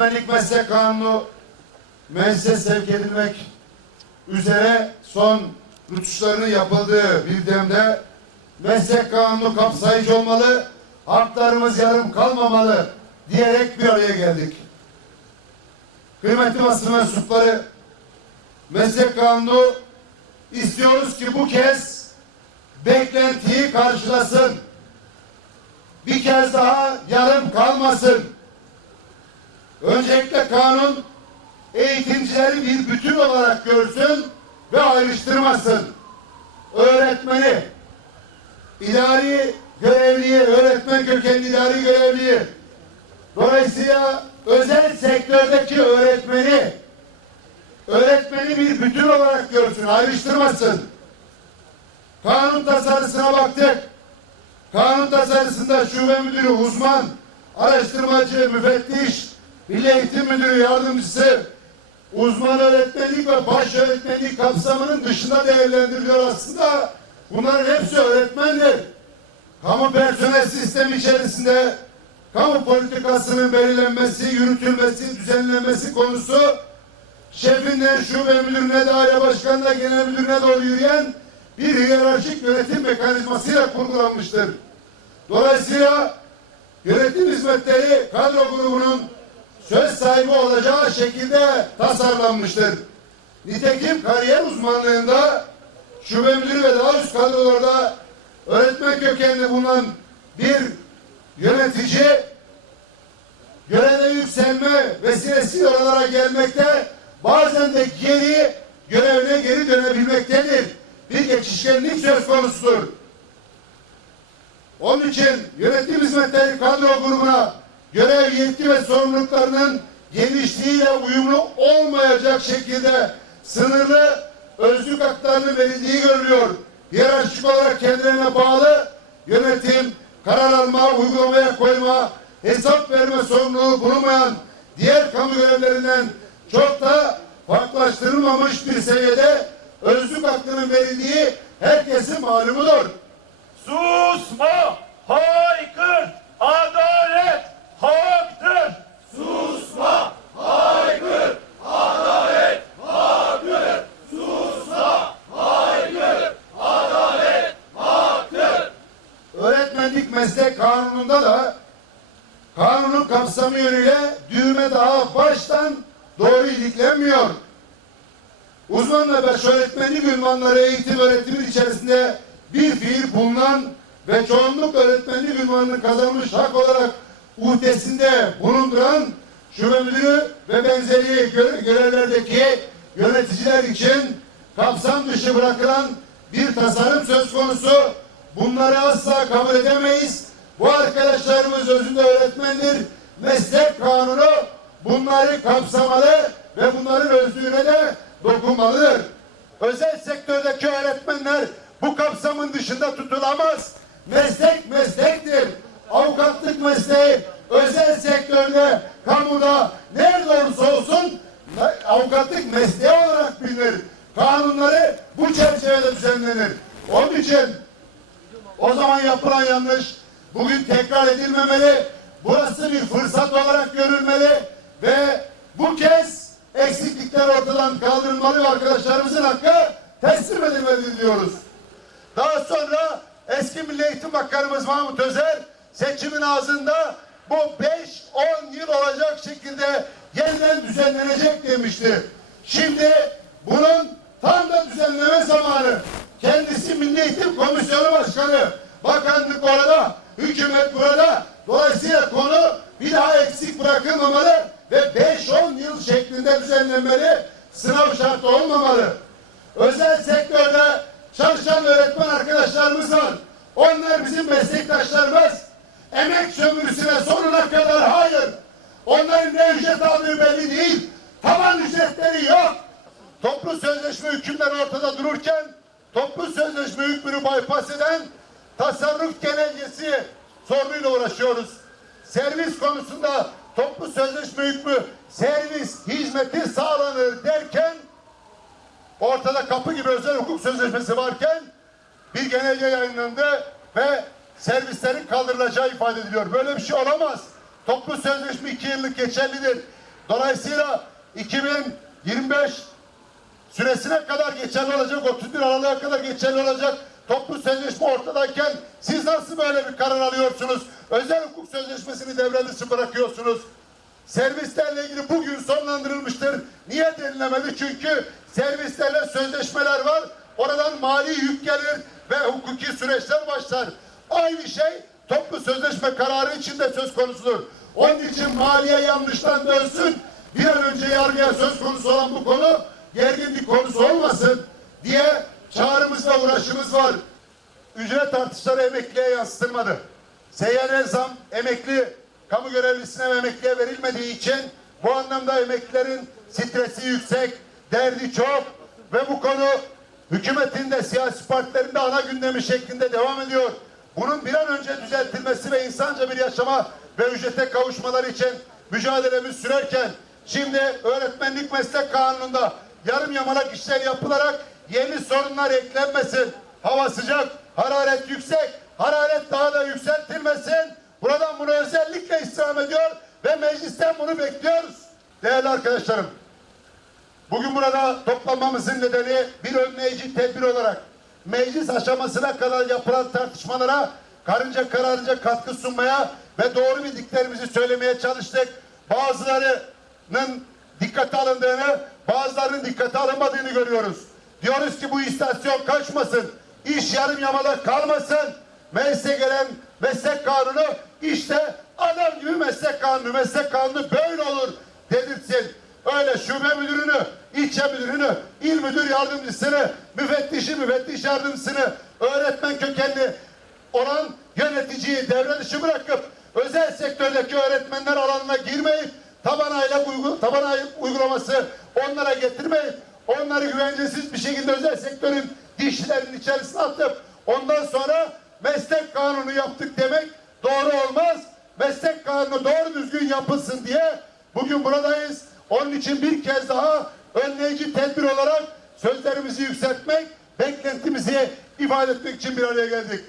öğretmenlik meslek kanunu meclise sevk edilmek üzere son rütuşlarının yapıldığı bir demde meslek kanunu kapsayıcı olmalı, haklarımız yarım kalmamalı diyerek bir araya geldik. Kıymetli basın mensupları, meslek kanunu istiyoruz ki bu kez beklentiyi karşılasın. Bir kez daha yarım kalmasın. Öncelikle kanun eğitimcileri bir bütün olarak görsün ve ayrıştırmasın. Öğretmeni, idari görevliyi, öğretmen kökenli idari görevliyi, dolayısıyla özel sektördeki öğretmeni, öğretmeni bir bütün olarak görsün, ayrıştırmasın. Kanun tasarısına baktık. Kanun tasarısında şube müdürü, uzman, araştırmacı, müfettiş, Milli Eğitim Müdürü Yardımcısı, uzman öğretmenlik ve baş öğretmenlik kapsamının dışında değerlendiriliyor aslında. Bunların hepsi öğretmendir. Kamu personel sistemi içerisinde kamu politikasının belirlenmesi, yürütülmesi, düzenlenmesi konusu şefinden şube müdürüne, daire başkanına, genel müdürüne doğru yürüyen bir hiyerarşik yönetim mekanizmasıyla kurgulanmıştır. Dolayısıyla yönetim hizmetleri kadro grubunun söz sahibi olacağı şekilde tasarlanmıştır. Nitekim kariyer uzmanlığında şube müdürü ve daha üst kadrolarda öğretmen kökenli bulunan bir yönetici göreve yükselme vesilesi oralara gelmekte bazen de geri görevine geri dönebilmektedir. Bir geçişkenlik söz konusudur. Onun için yönetim hizmetleri kadro grubuna görev yetki ve sorumluluklarının genişliğiyle uyumlu olmayacak şekilde sınırlı özlük haklarının verildiği görülüyor. Hiyerarşik olarak kendilerine bağlı yönetim, karar alma, uygulamaya koyma, hesap verme sorumluluğu bulunmayan diğer kamu görevlerinden çok da farklılaştırılmamış bir seviyede özlük hakkının verildiği herkesin malumudur. Susma, haykır, adalet haktır. Susma, haykır, adalet haktır. Susma, haykır, adalet haktır. Öğretmenlik meslek kanununda da kanunun kapsamı yönüyle düğme daha baştan doğru iliklenmiyor. Uzman ve öğretmenlik ünvanları eğitim öğretimin içerisinde bir fiil bulunan ve çoğunluk öğretmenlik ünvanını kazanmış hak olarak uhdesinde bulunduran şube müdürü ve benzeri göre- görevlerdeki yöneticiler için kapsam dışı bırakılan bir tasarım söz konusu. Bunları asla kabul edemeyiz. Bu arkadaşlarımız özünde öğretmendir. Meslek kanunu bunları kapsamalı ve bunların özlüğüne de dokunmalıdır. Özel sektördeki öğretmenler bu kapsamın dışında tutulamaz. Meslek meslektir. Avukatlık mesleği özel sektörde, kamuda nerede olursa olsun avukatlık mesleği olarak bilinir. Kanunları bu çerçevede düzenlenir. Onun için zaman yapılan yanlış bugün tekrar edilmemeli. Burası bir fırsat olarak görülmeli ve bu kez eksiklikler ortadan kaldırılmalı ve arkadaşlarımızın hakkı teslim edilmeli diyoruz. Daha sonra eski Milli Eğitim Bakanımız Mahmut Özer seçimin ağzında bu 5-10 yıl olacak şekilde yeniden düzenlenecek demişti. Şimdi bunun tam da düzenleme zamanı. Kendisi Milli Eğitim Komisyonu Başkanı, bakanlık orada, hükümet burada. Dolayısıyla konu bir daha eksik bırakılmamalı ve 5-10 yıl şeklinde düzenlenmeli, sınav şartı olmamalı. Özel sektörde çalışan öğretmen arkadaşlarımız var. Onlar bizim meslektaşlarımız. Emek sömürüsüne sonuna kadar hayır. Onların ne ücret aldığı belli değil. Taban ücretleri yok. Toplu sözleşme hükümleri ortada dururken toplu sözleşme hükmünü bypass eden tasarruf genelgesi sorunuyla uğraşıyoruz. Servis konusunda toplu sözleşme hükmü servis hizmeti sağlanır derken ortada kapı gibi özel hukuk sözleşmesi varken bir genelge yayınlandı ve servislerin kaldırılacağı ifade ediliyor. Böyle bir şey olamaz. Toplu sözleşme iki yıllık geçerlidir. Dolayısıyla 2025 süresine kadar geçerli olacak, 31 Aralık'a kadar geçerli olacak toplu sözleşme ortadayken siz nasıl böyle bir karar alıyorsunuz? Özel hukuk sözleşmesini devre dışı bırakıyorsunuz. Servislerle ilgili bugün sonlandırılmıştır. Niye denilemedi? Çünkü servislerle sözleşmeler var. Oradan mali yük gelir ve hukuki süreçler başlar. Aynı şey toplu sözleşme kararı için de söz konusudur. Onun için maliye yanlıştan dönsün. Bir an önce yargıya söz konusu olan bu konu gerginlik konusu olmasın diye uğraşımız var. Ücret artışları emekliye yansıtılmadı. Seyyar zam emekli kamu görevlisine ve emekliye verilmediği için bu anlamda emeklilerin stresi yüksek, derdi çok ve bu konu hükümetin de siyasi partilerin de ana gündemi şeklinde devam ediyor. Bunun bir an önce düzeltilmesi ve insanca bir yaşama ve ücrete kavuşmaları için mücadelemiz sürerken şimdi öğretmenlik meslek kanununda yarım yamalak işler yapılarak yeni sorunlar eklenmesin. Hava sıcak, hararet yüksek, hararet daha da yükseltilmesin. Buradan bunu özellikle istirham ediyor ve meclisten bunu bekliyoruz. Değerli arkadaşlarım, bugün burada toplanmamızın nedeni bir önleyici tedbir olarak meclis aşamasına kadar yapılan tartışmalara karınca kararınca katkı sunmaya ve doğru bildiklerimizi söylemeye çalıştık. Bazılarının dikkate alındığını, bazılarının dikkate alınmadığını görüyoruz. Diyoruz ki bu istasyon kaçmasın, iş yarım yamada kalmasın. Meclise gelen meslek kanunu işte adam gibi meslek kanunu, meslek kanunu böyle olur dedirtsin. Öyle şube müdürünü, ilçe müdürünü, il müdür yardımcısını, müfettişi, müfettiş yardımcısını, öğretmen kökenli olan yöneticiyi devre dışı bırakıp özel sektördeki öğretmenler alanına girmeyip taban aile uygulaması onlara getirmeyip onları güvencesiz bir şekilde özel sektörün dişlerinin içerisine atıp ondan sonra meslek kanunu yaptık demek doğru olmaz. Meslek kanunu doğru düzgün yapılsın diye bugün buradayız. Onun için bir kez daha önleyici tedbir olarak sözlerimizi yükseltmek, beklentimizi ifade etmek için bir araya geldik.